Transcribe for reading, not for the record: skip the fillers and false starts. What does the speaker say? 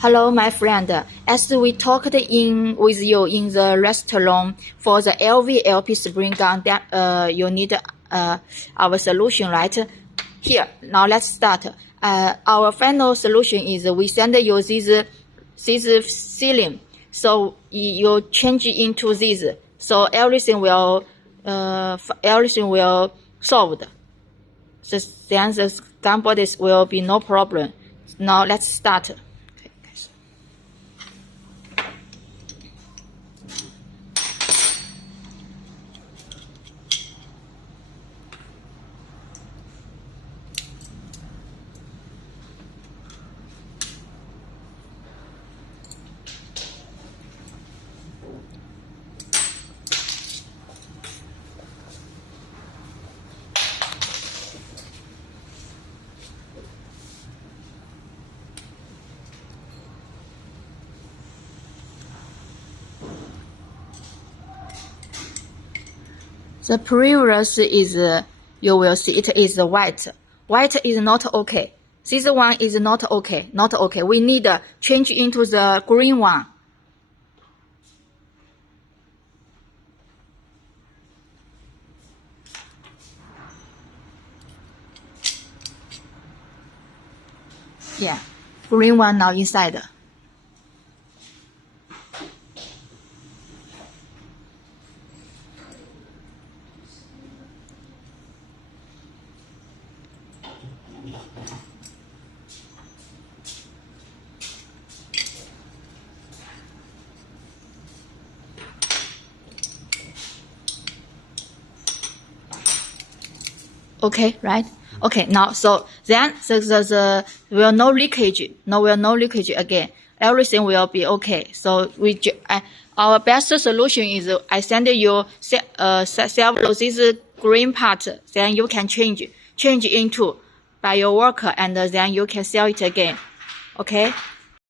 Hello, my friend. As we talked with you in the restaurant for the LVLP spring gun, that you need our solution, right? Here, now let's start. Our final solution is we send you this sealing, so you change into this, so everything will solved. Then the gun bodies will be no problem. Now let's start. The previous is, you will see it is white. White is not okay. This one is not okay. Not okay. We need to change into the green one. Yeah, green one now inside. Okay, right? Okay, now so then the will no leakage, no leakage again. Everything will be okay. So our best solution is I send you several this green part, then you can change into by your worker, and then you can sell it again. Okay.